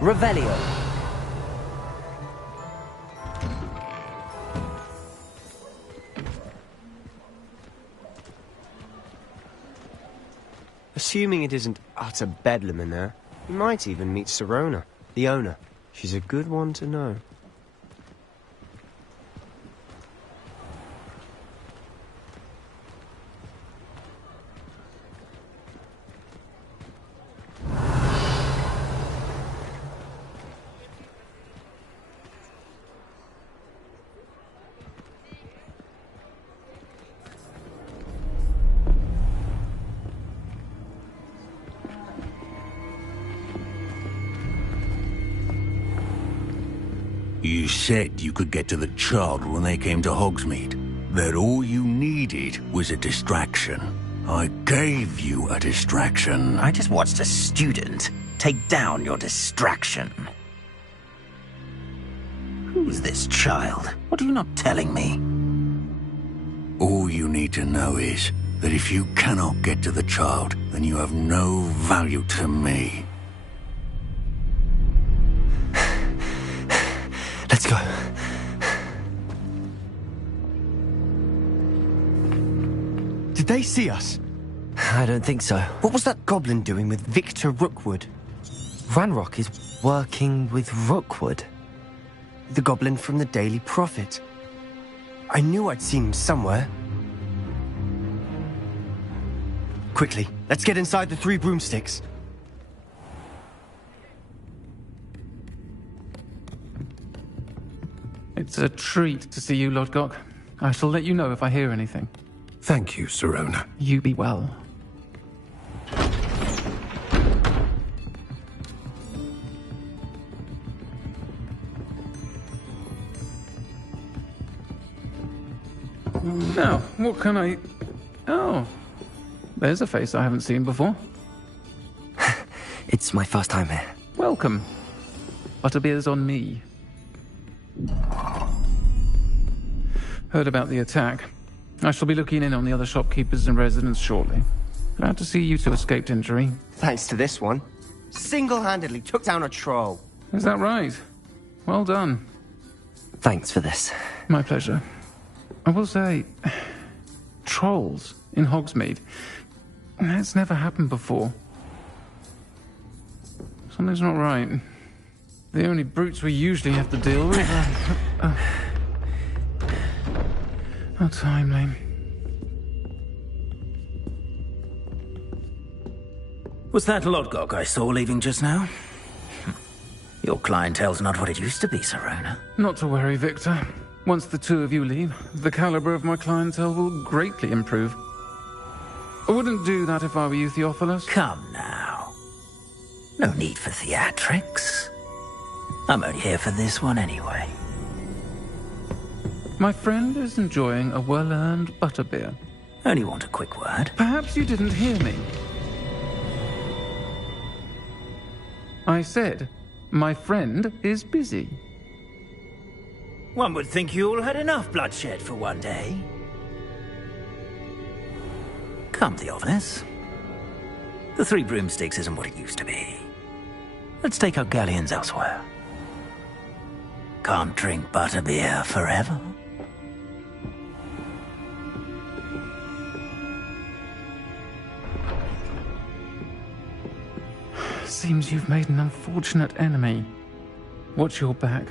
Revelio. Assuming it isn't utter bedlam in there, you might even meet Sirona, the owner. She's a good one to know. You said you could get to the child when they came to Hogsmeade. That all you needed was a distraction. I gave you a distraction. I just watched a student take down your distraction. Who's this child? What are you not telling me? All you need to know is that if you cannot get to the child, then you have no value to me. Let's go. Did they see us? I don't think so. What was that goblin doing with Victor Rookwood? Ranrock is working with Rookwood. The goblin from the Daily Prophet. I knew I'd seen him somewhere. Quickly, let's get inside the 3 broomsticks. It's a treat to see you, Lodgok. I shall let you know if I hear anything. Thank you, Sirona. You be well. Now, what can I... Oh, there's a face I haven't seen before. It's my first time here. Welcome. Butterbeer's on me. Heard about the attack. I shall be looking in on the other shopkeepers and residents shortly. Glad to see you two escaped injury. Thanks to this one. Single-handedly took down a troll. Is that right? Well done. Thanks for this. My pleasure. I will say, trolls in Hogsmeade. That's never happened before. Something's not right. The only brutes we usually have to deal with are... How timely. Was that Lodgok I saw leaving just now? Your clientele's not what it used to be, Sirona. Not to worry, Victor. Once the two of you leave, the caliber of my clientele will greatly improve. I wouldn't do that if I were you, Theophilus. Come now. No need for theatrics. I'm only here for this one anyway. My friend is enjoying a well-earned butterbeer. Only want a quick word. Perhaps you didn't hear me. I said, my friend is busy. One would think you all had enough bloodshed for one day. Come, Theophilus. The 3 broomsticks isn't what it used to be. Let's take our galleons elsewhere. Can't drink butterbeer forever. Seems you've made an unfortunate enemy. Watch your back.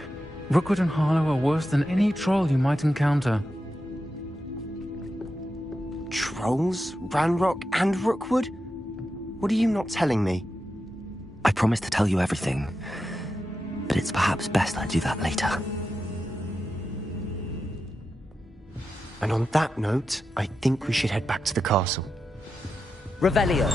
Rookwood and Harlow are worse than any troll you might encounter. Trolls? Ranrock and Rookwood? What are you not telling me? I promise to tell you everything, but it's perhaps best I do that later. And on that note, I think we should head back to the castle. Revelio.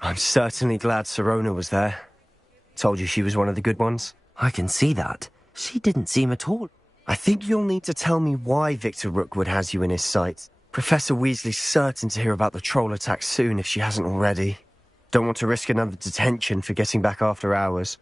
I'm certainly glad Sirona was there. Told you she was one of the good ones. I can see that. She didn't seem at all. I think you'll need to tell me why Victor Rookwood has you in his sights. Professor Weasley's certain to hear about the troll attack soon if she hasn't already. Don't want to risk another detention for getting back after hours.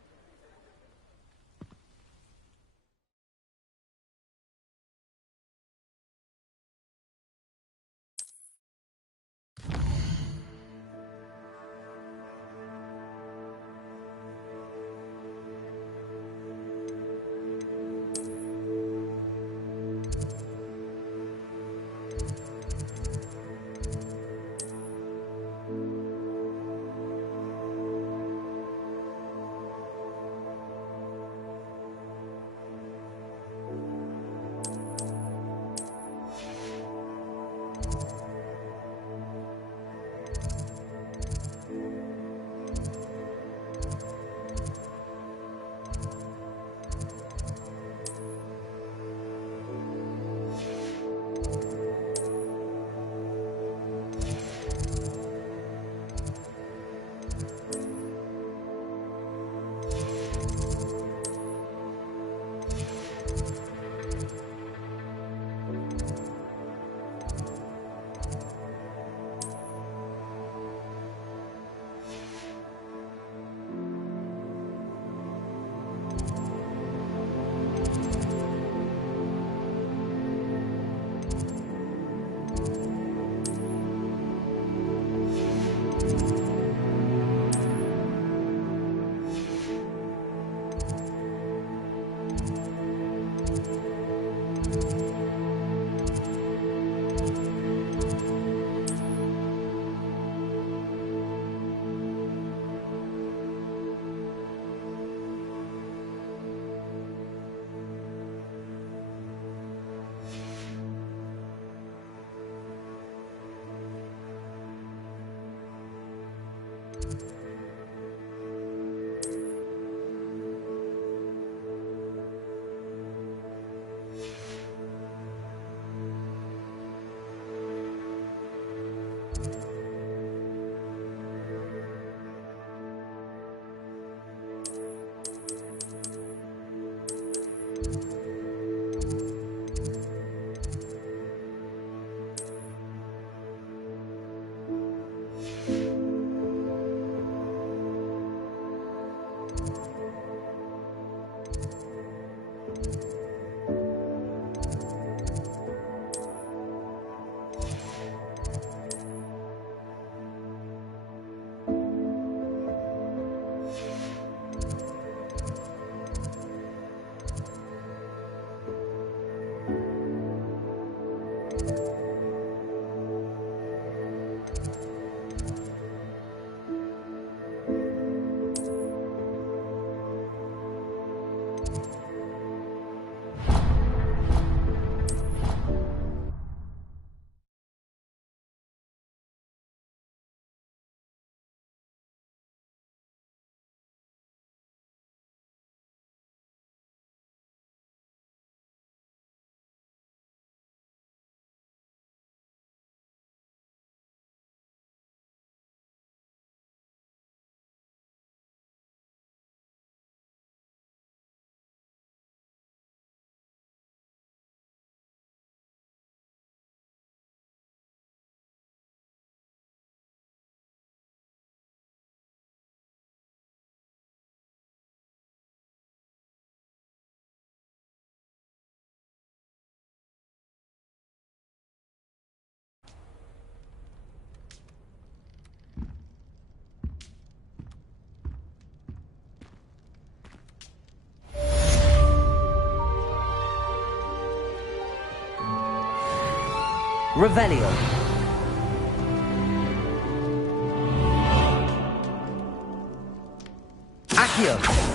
Revelio. Accio.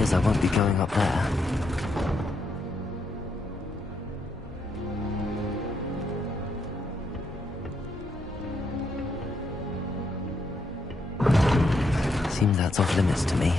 appears I won't be going up there. Seems that's off limits to me.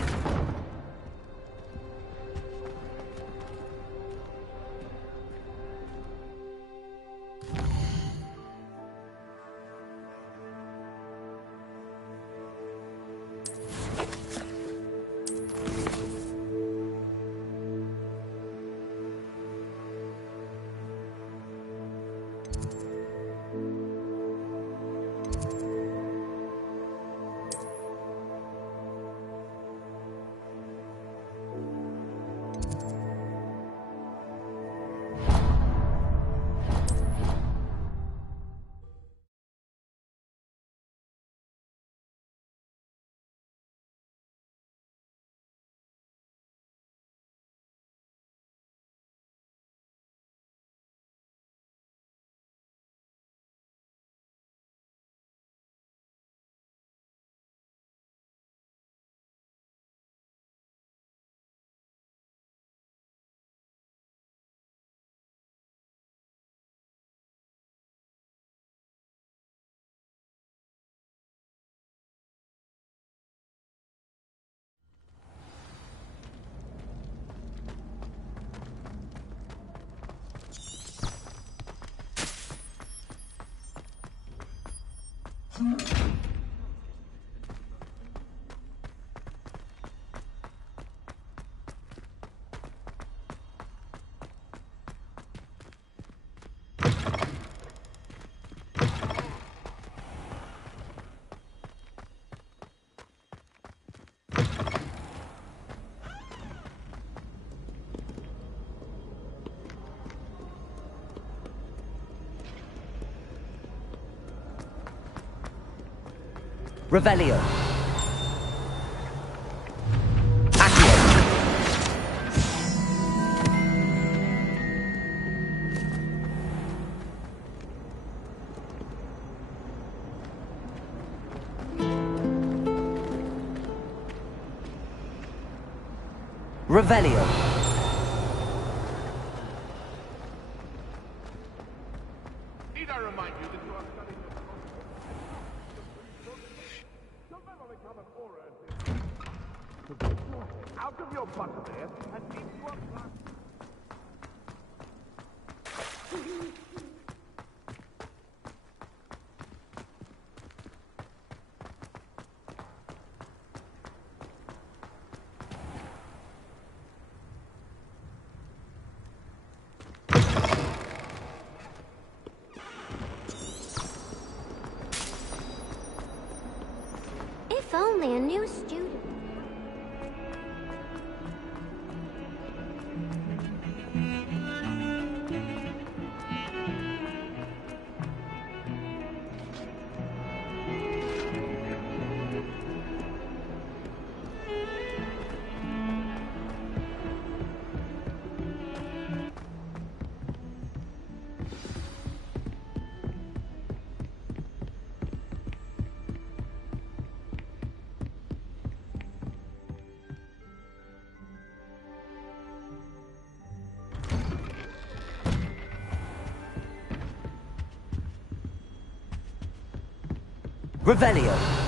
Revelio. Accio. Revelio. Need I remind you that you are studying out of your butterbeer and into a glass. If only a new student. Revelio.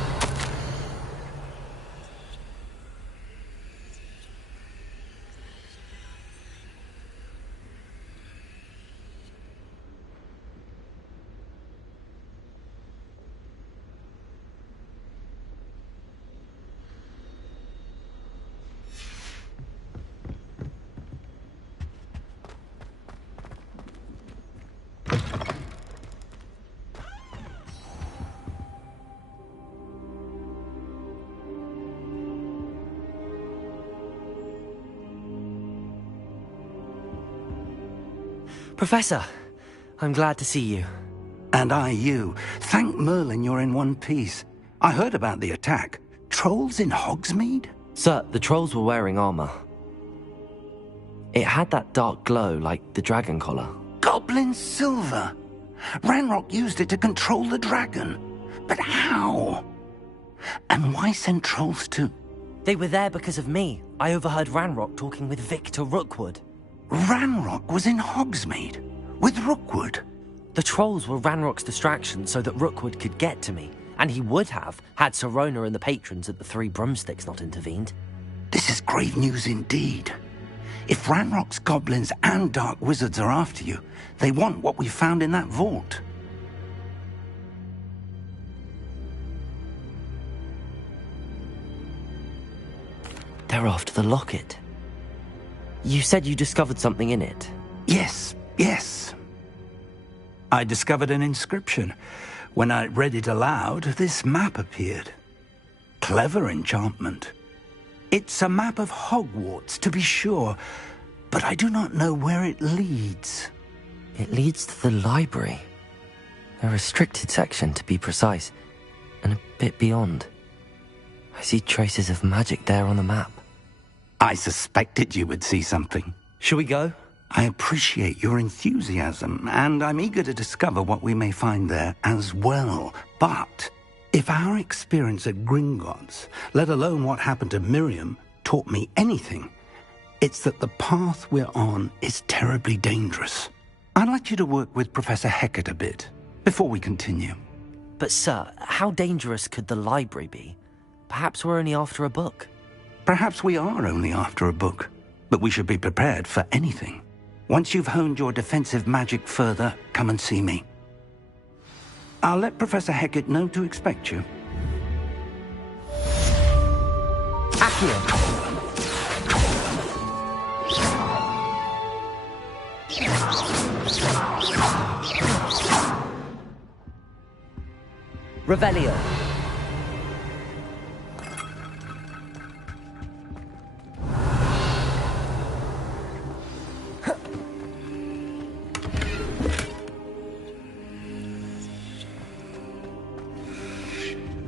Professor, I'm glad to see you. And I you. Thank Merlin you're in one piece. I heard about the attack. Trolls in Hogsmeade? Sir, the trolls were wearing armor. It had that dark glow like the dragon collar. Goblin silver! Ranrock used it to control the dragon. But how? And why send trolls to They were there because of me. I overheard Ranrock talking with Victor Rookwood. Ranrock was in Hogsmeade? With Rookwood? The trolls were Ranrock's distraction so that Rookwood could get to me. And he would have, had Sirona and the patrons at the Three Broomsticks not intervened. This is grave news indeed. If Ranrock's goblins and dark wizards are after you, they want what we found in that vault. They're after the locket. You said you discovered something in it. Yes. I discovered an inscription. When I read it aloud, this map appeared. Clever enchantment. It's a map of Hogwarts, to be sure, but I do not know where it leads. It leads to the library. A restricted section, to be precise, and a bit beyond. I see traces of magic there on the map. I suspected you would see something. Shall we go? I appreciate your enthusiasm, and I'm eager to discover what we may find there as well. But if our experience at Gringotts, let alone what happened to Miriam, taught me anything, it's that the path we're on is terribly dangerous. I'd like you to work with Professor Hecat a bit before we continue. But sir, how dangerous could the library be? Perhaps we're only after a book. Perhaps we are only after a book, but we should be prepared for anything. Once you've honed your defensive magic further, come and see me. I'll let Professor Hecat know to expect you. Accio! Revelio.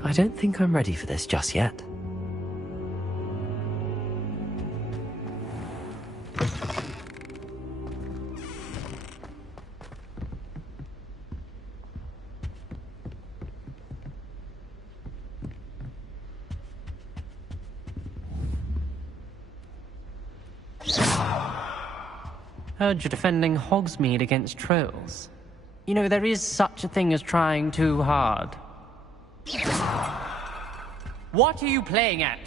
I don't think I'm ready for this just yet. Heard you're defending Hogsmeade against trolls. You know, there is such a thing as trying too hard. What are you playing at?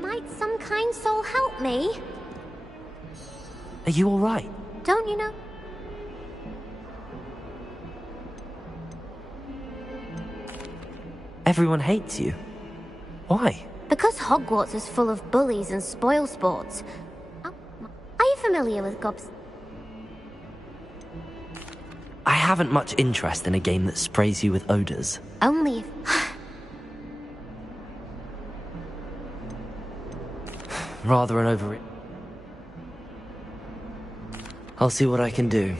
Might some kind soul help me? Are you all right? Don't you know? Everyone hates you. Why? Because Hogwarts is full of bullies and spoil sports. Oh, are you familiar with gobs? I haven't much interest in a game that sprays you with odors. Only if... Rather an over it. I'll see what I can do.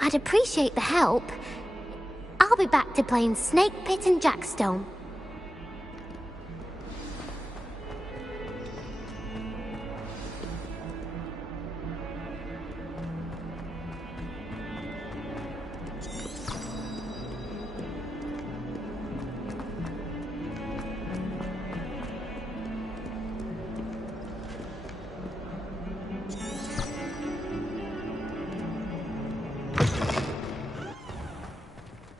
I'd appreciate the help. I'll be back to playing Snake Pit and Jackstone.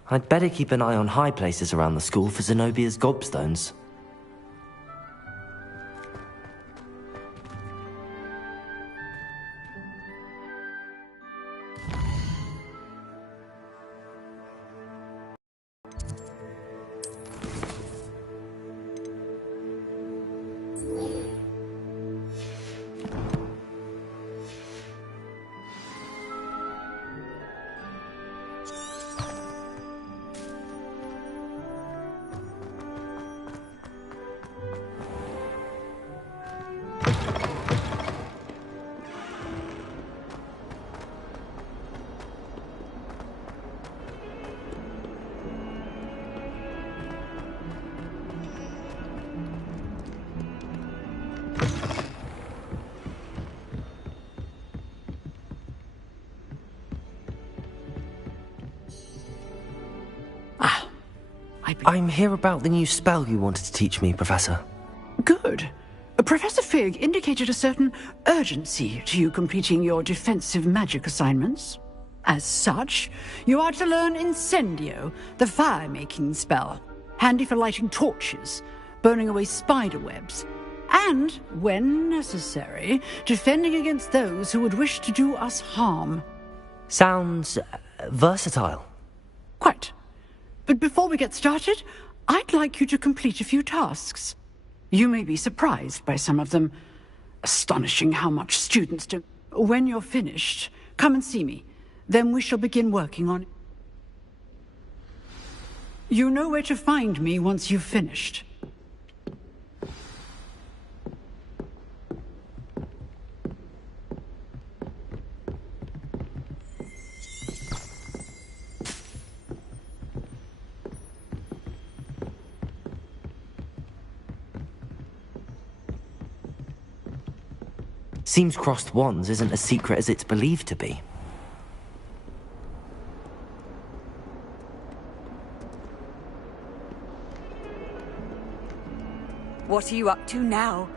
I'd better keep an eye on high places around the school for Zenobia's gobstones. I'm here about the new spell you wanted to teach me, Professor. Good. Professor Fig indicated a certain urgency to you completing your defensive magic assignments. As such, you are to learn Incendio, the fire-making spell, handy for lighting torches, burning away spider webs, and, when necessary, defending against those who would wish to do us harm. Sounds versatile. Quite. But before we get started, I'd like you to complete a few tasks. You may be surprised by some of them. Astonishing how much students do. When you're finished, come and see me. Then we shall begin working on it. You know where to find me once you've finished. Seems crossed wands isn't as secret as it's believed to be. What are you up to now?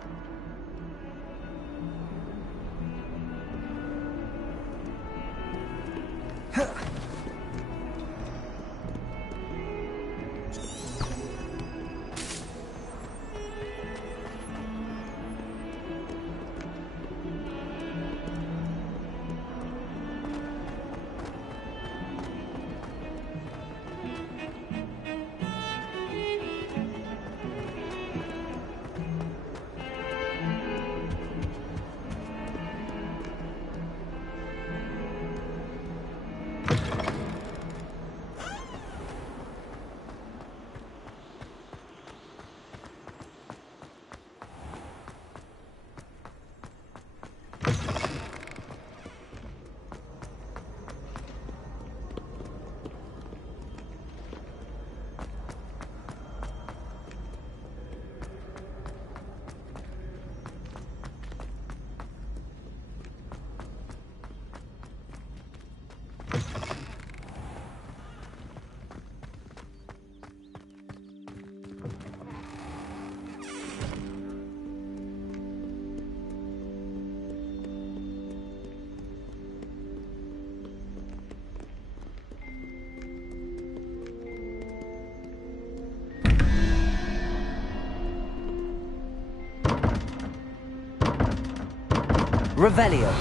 Revelio.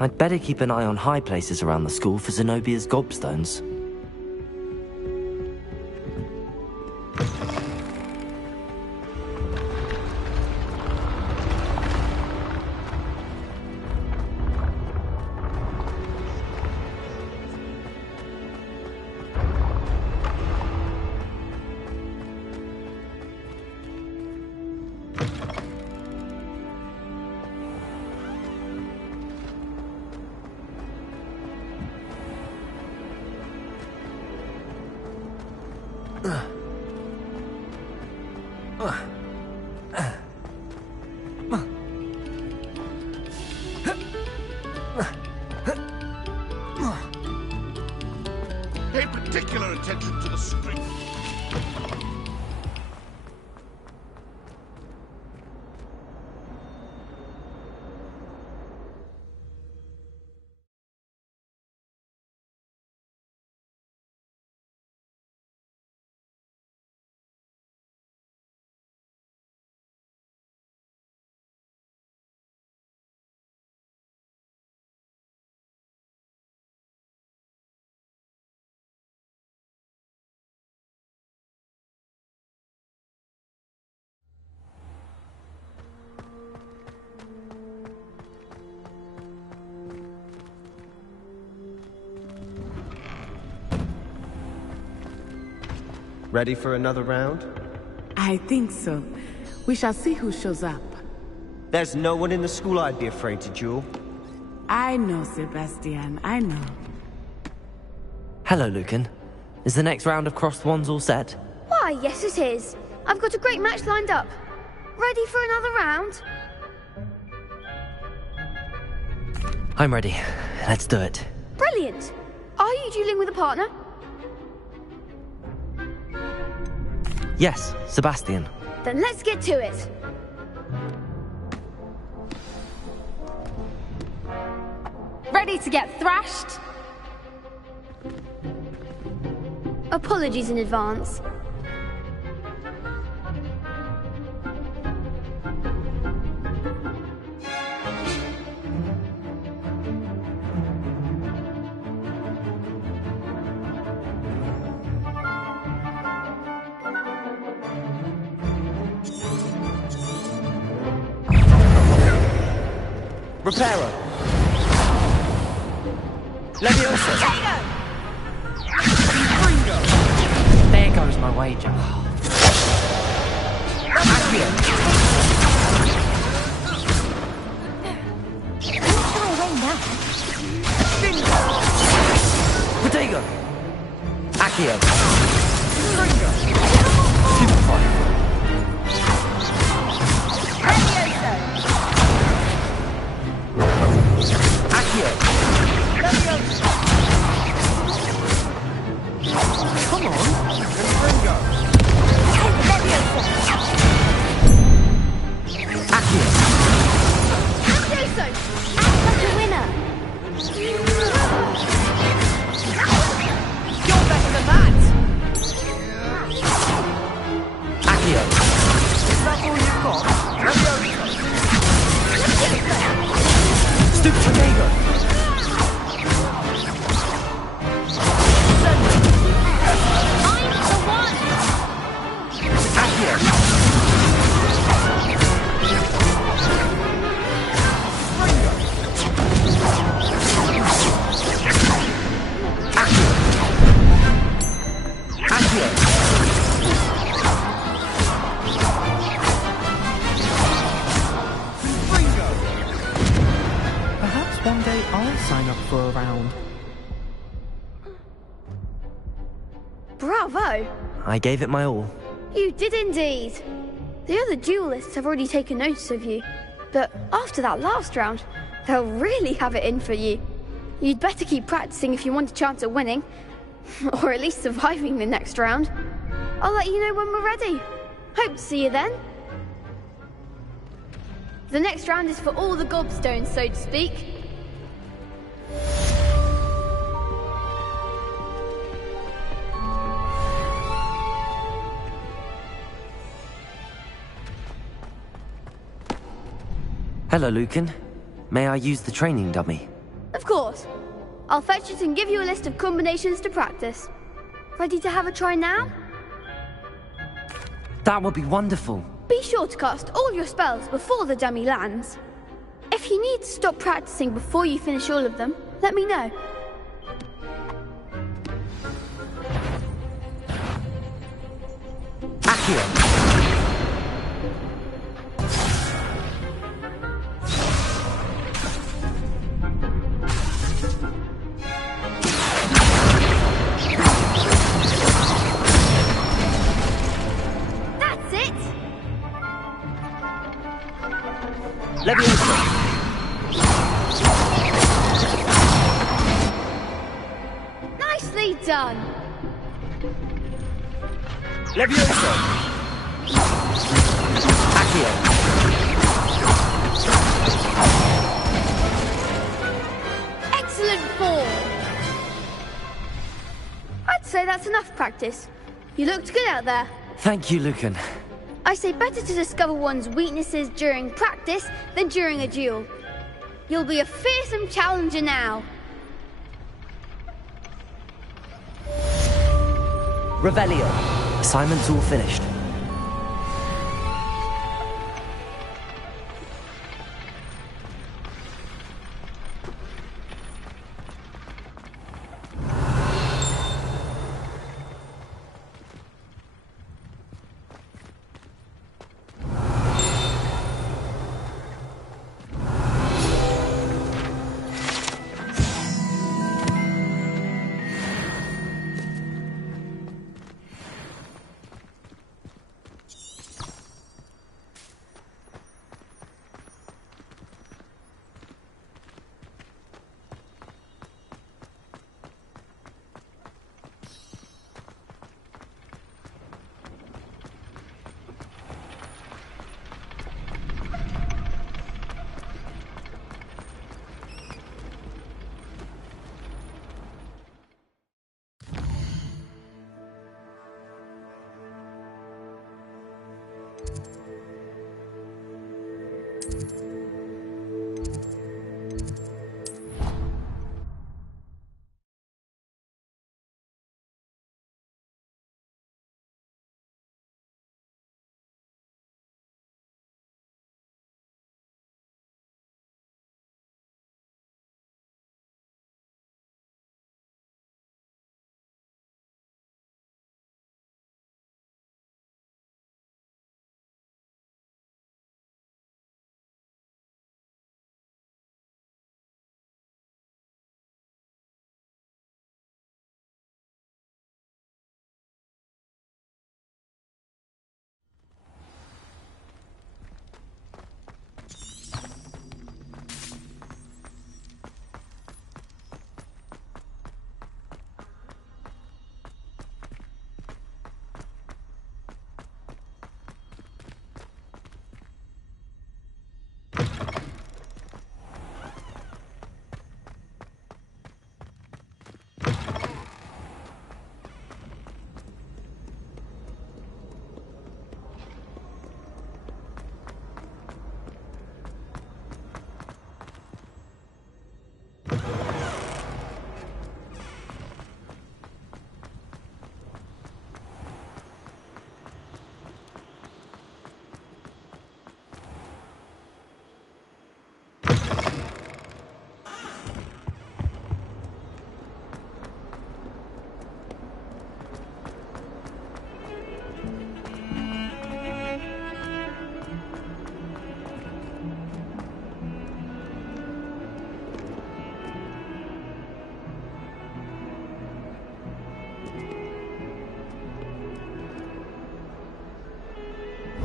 I'd better keep an eye on high places around the school for Zenobia's gobstones. Pay particular attention to the street. Ready for another round? I think so. We shall see who shows up. There's no one in the school I'd be afraid to duel. I know, Sebastian, I know. Hello, Lucan. Is the next round of crossed wands all set? Why, yes it is. I've got a great match lined up. Ready for another round? I'm ready. Let's do it. Brilliant. Are you dueling with a partner? Yes, Sebastian. Then let's get to it. Ready to get thrashed? Apologies in advance. Reparo. Leviosa. There goes my wager. Accio. Protego. Accio. Superfire. Accio. Come on. Accio. Accio! Act like a winner! You're better than that! Accio. Is that all you've got? Stoop Protego. Perhaps one day I'll sign up for a round. Bravo! I gave it my all. You did indeed. The other duelists have already taken notice of you, but after that last round, they'll really have it in for you. You'd better keep practicing if you want a chance at winning, or at least surviving the next round. I'll let you know when we're ready. Hope to see you then. The next round is for all the gobstones, so to speak. Hello, Lucan. May I use the training dummy? Of course. I'll fetch it and give you a list of combinations to practice. Ready to have a try now? That would be wonderful. Be sure to cast all your spells before the dummy lands. If you need to stop practicing before you finish all of them, let me know. Accio. That's it! Leviosa. Nicely done! Leviosa. Accio. Excellent form! I'd say that's enough practice. You looked good out there. Thank you, Lucan. I say better to discover one's weaknesses during practice than during a duel. You'll be a fearsome challenger now. Revelio. Assignment's all finished.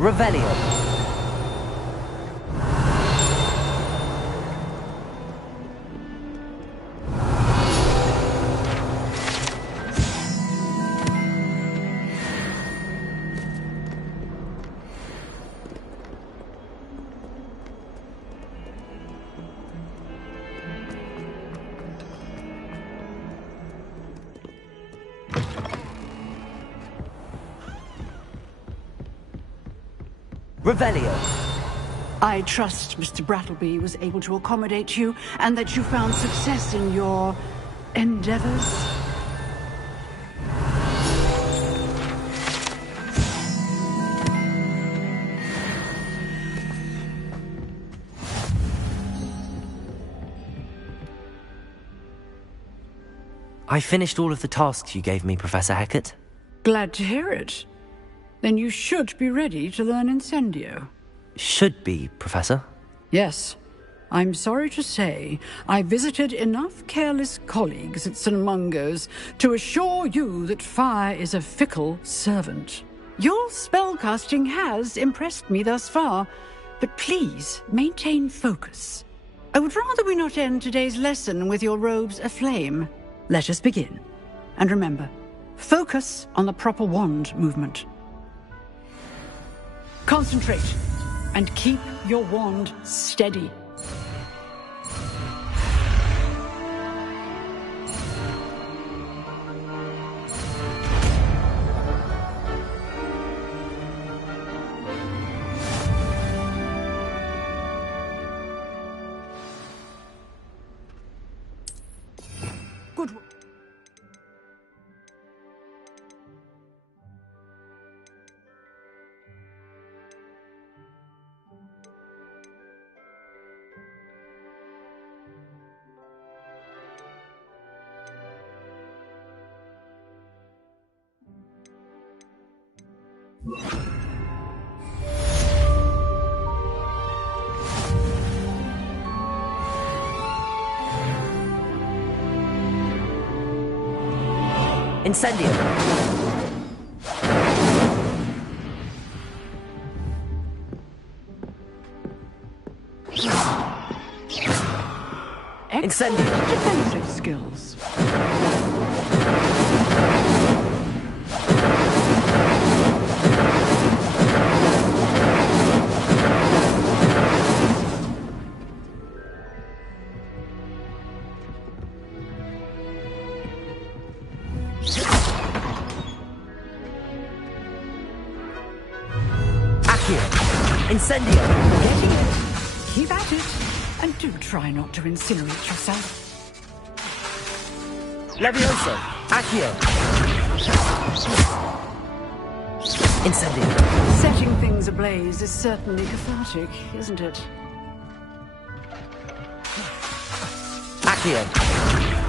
Revelio. Revelio. I trust Mr. Brattleby was able to accommodate you, and that you found success in your endeavors. I finished all of the tasks you gave me, Professor Hecat. Glad to hear it. Then you should be ready to learn Incendio. Should be, Professor. Yes. I'm sorry to say, I visited enough careless colleagues at St. Mungo's to assure you that fire is a fickle servant. Your spellcasting has impressed me thus far, but please maintain focus. I would rather we not end today's lesson with your robes aflame. Let us begin. And remember, focus on the proper wand movement. Concentrate, and keep your wand steady. Good. Incendio. Excellent defensive skills. Accio! Incendio! Getting it. Keep at it. And do try not to incinerate yourself. Levioso! Accio! Incendio! Setting things ablaze is certainly cathartic, isn't it? Accio!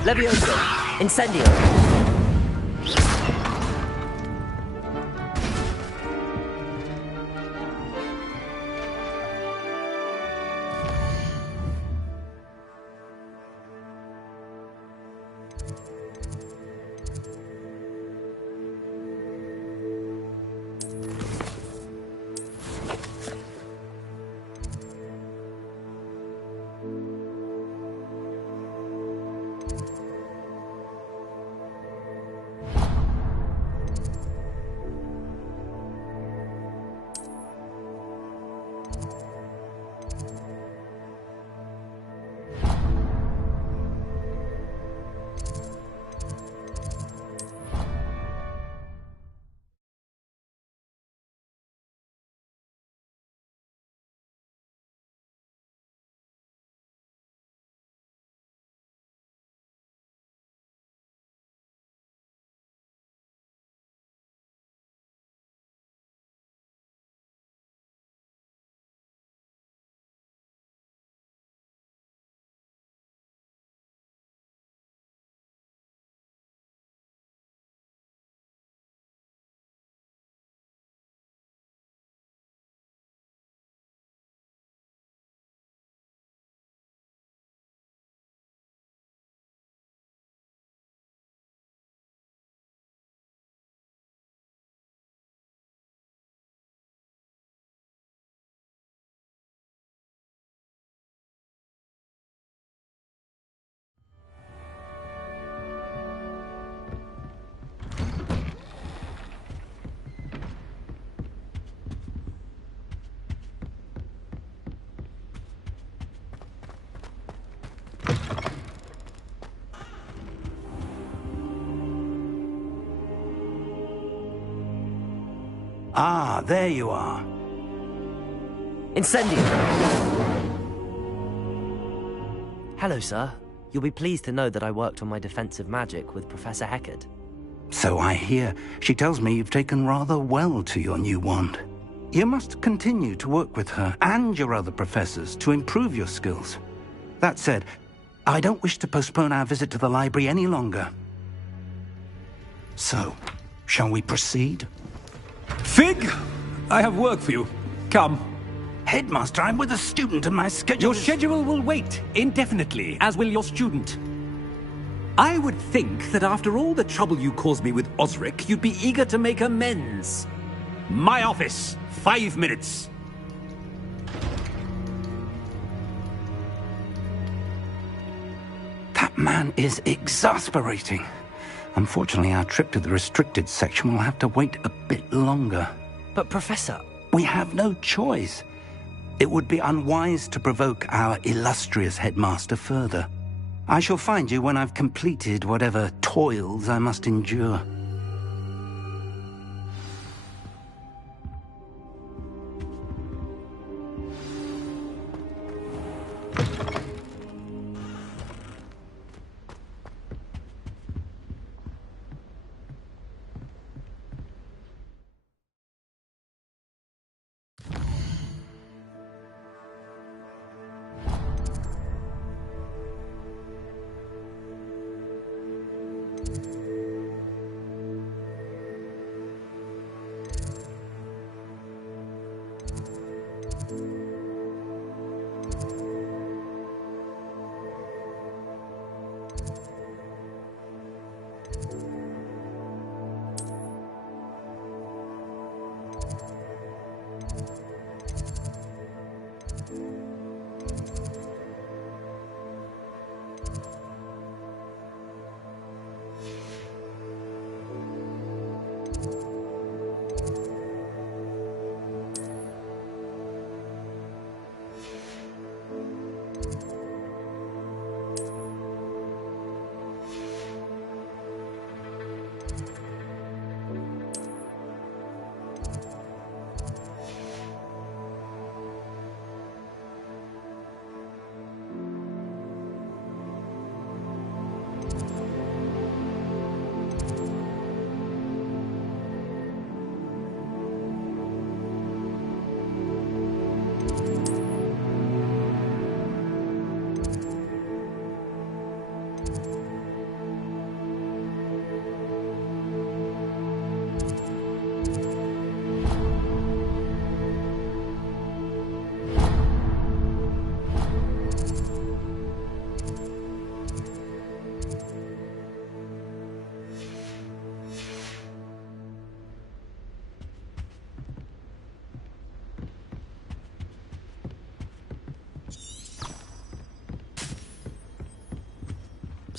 Levioso! Incendio! Ah, there you are. Incendio! Hello, sir. You'll be pleased to know that I worked on my defensive magic with Professor Heckard. So I hear. She tells me you've taken rather well to your new wand. You must continue to work with her and your other professors to improve your skills. That said, I don't wish to postpone our visit to the library any longer. So, shall we proceed? Fig! I have work for you. Come. Headmaster, I'm with a student and my schedule Your schedule will wait indefinitely, as will your student. I would think that after all the trouble you caused me with Osric, you'd be eager to make amends. My office, 5 minutes. That man is exasperating. Unfortunately, our trip to the restricted section will have to wait a bit longer. But, Professor... We have no choice. It would be unwise to provoke our illustrious headmaster further. I shall find you when I've completed whatever toils I must endure.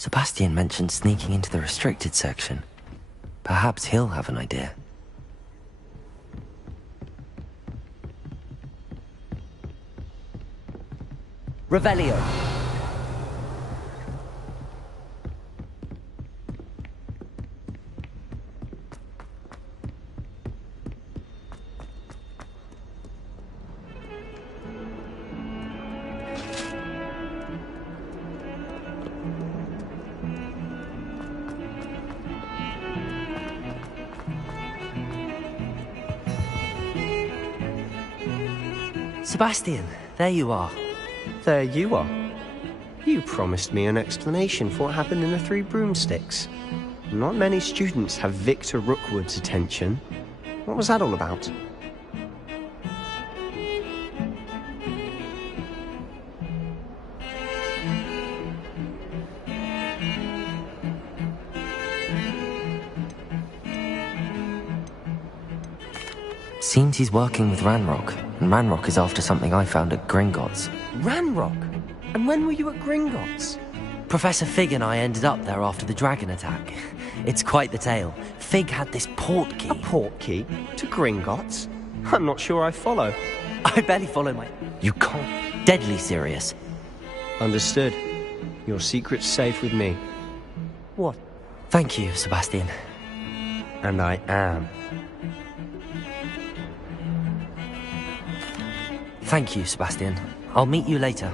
Sebastian mentioned sneaking into the restricted section. Perhaps he'll have an idea. Revelio. Sebastian, there you are. There you are. You promised me an explanation for what happened in the Three Broomsticks. Not many students have Victor Rookwood's attention. What was that all about? Seems he's working with Ranrock, and Ranrock is after something I found at Gringotts. Ranrock? And when were you at Gringotts? Professor Fig and I ended up there after the dragon attack. It's quite the tale. Fig had this port key. A port key? To Gringotts? I'm not sure I follow. I barely follow my... You can't. Deadly serious. Understood. Your secret's safe with me. What? Thank you, Sebastian. And I am. Thank you, Sebastian. I'll meet you later.